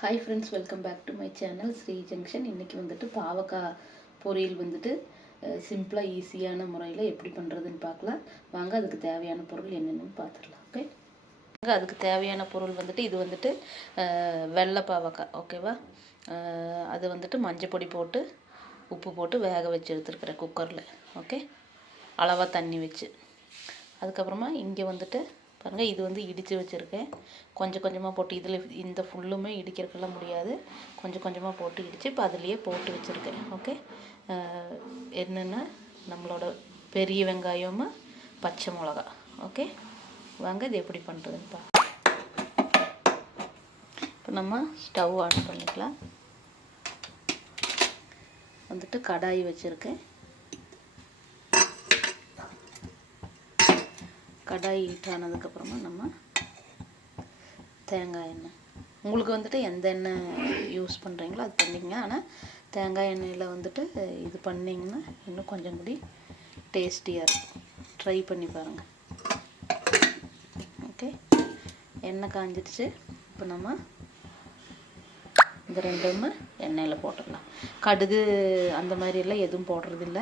Hi friends, welcome back to my channel Sri junction. இன்றைக்கி வந்துட்டு பாவக்காய் பொரியல் வந்துட்டு சிம்பிளாக ஈஸியான முறையில் எப்படி பண்ணுறதுன்னு பார்க்கலாம் வாங்க. அதுக்கு தேவையான பொருள் என்னென்னு பார்த்துடலாம். ஓகே, அதுக்கு தேவையான பொருள் வந்துட்டு இது வந்துட்டு வெள்ளை பாவக்காய். ஓகேவா, அது வந்துட்டு மஞ்சள் பொடி போட்டு உப்பு போட்டு வேக வச்சு எடுத்துருக்குறேன் குக்கரில். ஓகே, அளவாக தண்ணி வச்சு. அதுக்கப்புறமா இங்கே வந்துட்டு பாருங்கள், இது வந்து இடித்து வச்சுருக்கேன். கொஞ்சம் கொஞ்சமாக போட்டு, இதில் இந்த ஃபுல்லுமே இடிக்கிறதுக்கெல்லாம் முடியாது, கொஞ்சம் கொஞ்சமாக போட்டு இடித்து இப்போ அதுலேயே போட்டு வச்சுருக்கேன். ஓகே, என்னென்னா நம்மளோட பெரிய வெங்காயமும் பச்சை மிளகா. ஓகே, வாங்க இது எப்படி பண்ணுறதுன்னு இப்போ நம்ம ஸ்டவ் ஆன் பண்ணிக்கலாம். வந்துட்டு கடாய் வச்சுருக்கேன். கடாய் ஹீட் ஆனதுக்கப்புறமா நம்ம தேங்காய் எண்ணெய், உங்களுக்கு வந்துட்டு எந்த எண்ணெய் யூஸ் பண்ணுறீங்களோ அது பண்ணிங்க. ஆனால் தேங்காய் எண்ணெயில் வந்துட்டு இது பண்ணிங்கன்னா இன்னும் கொஞ்சம் கூடி டேஸ்டியாக இருக்கும். ட்ரை பண்ணி பாருங்கள். ஓகே, எண்ணெய் காஞ்சிடுச்சு. இப்போ நம்ம இந்த ரெண்டுமே எண்ணெயில் போட்டுடலாம். கடுகு அந்த மாதிரியெல்லாம் எதுவும் போடுறதில்ல.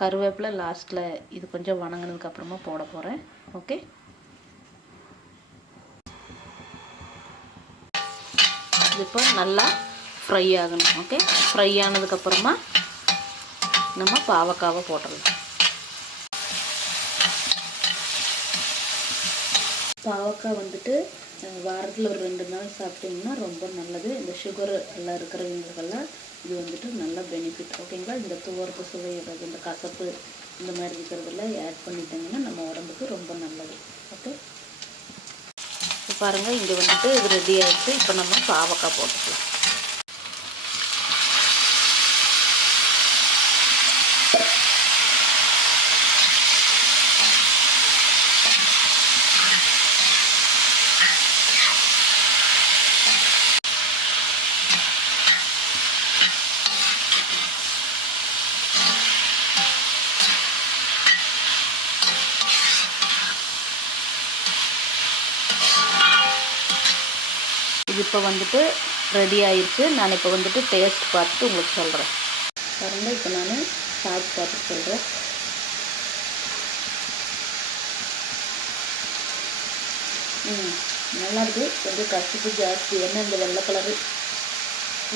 கருவேப்பிலை லாஸ்ட்டில் இது கொஞ்சம் வணங்கினதுக்கப்புறமா போட போகிறேன். ஓகே, இது இப்போ நல்லா ஃப்ரை ஆகணும். ஓகே, ஃப்ரை ஆனதுக்கப்புறமா நம்ம பாவக்காவை போட்டுடலாம். பாவக்காய் வந்துட்டு வாரத்தில் ஒரு 2 நாள் சாப்பிட்டிங்கன்னா ரொம்ப நல்லது. இந்த சுகர் எல்லாம் இருக்கிறவங்களுக்கெல்லாம் இது வந்துட்டு நல்ல பெனிஃபிட். ஓகேங்களா, இந்த துவர்ப்பு சுவை, இந்த கசப்பு இந்த மாதிரி இருக்கிறதெல்லாம் ஆட் பண்ணிட்டோங்கன்னா நம்ம உடம்புக்கு ரொம்ப நல்லது. ஓகே, இப்போ பாருங்கள், இங்கே வந்துட்டு இது ரெடி ஆகிடுச்சு. இப்போ நம்ம பாவக்காய் போட்டுக்கலாம். இது இப்போ வந்துட்டு ரெடி ஆயிடுச்சு. நான் இப்போ வந்துட்டு டேஸ்ட் பார்த்துட்டு உங்களுக்கு சொல்கிறேன். பாருங்கள், இப்போ நான் சாப்பிட்டு பார்த்துட்டு சொல்கிறேன். நல்லாயிருக்கு. கொஞ்சம் கசப்பு ஜாஸ்தி. ஏன்னா இந்த வெள்ளை கலரு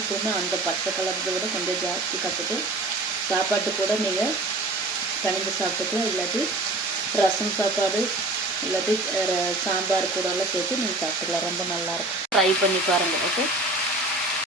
இப்போன்னா அந்த பச்சை கலர்தை விட கொஞ்சம் ஜாஸ்தி கசப்பு. சாப்பாட்டு கூட நீங்கள் கணிந்து சாப்பிட்டுக்கலாம், இல்லாட்டி ரசம் சாப்பாடு இல்லாட்டி சாம்பார் கூடலாம் சேர்த்து நீங்கள் சாப்பிட்டுக்கலாம். ரொம்ப நல்லாயிருக்கும். ட்ரை பண்ணி பாருங்கள். ஓகே.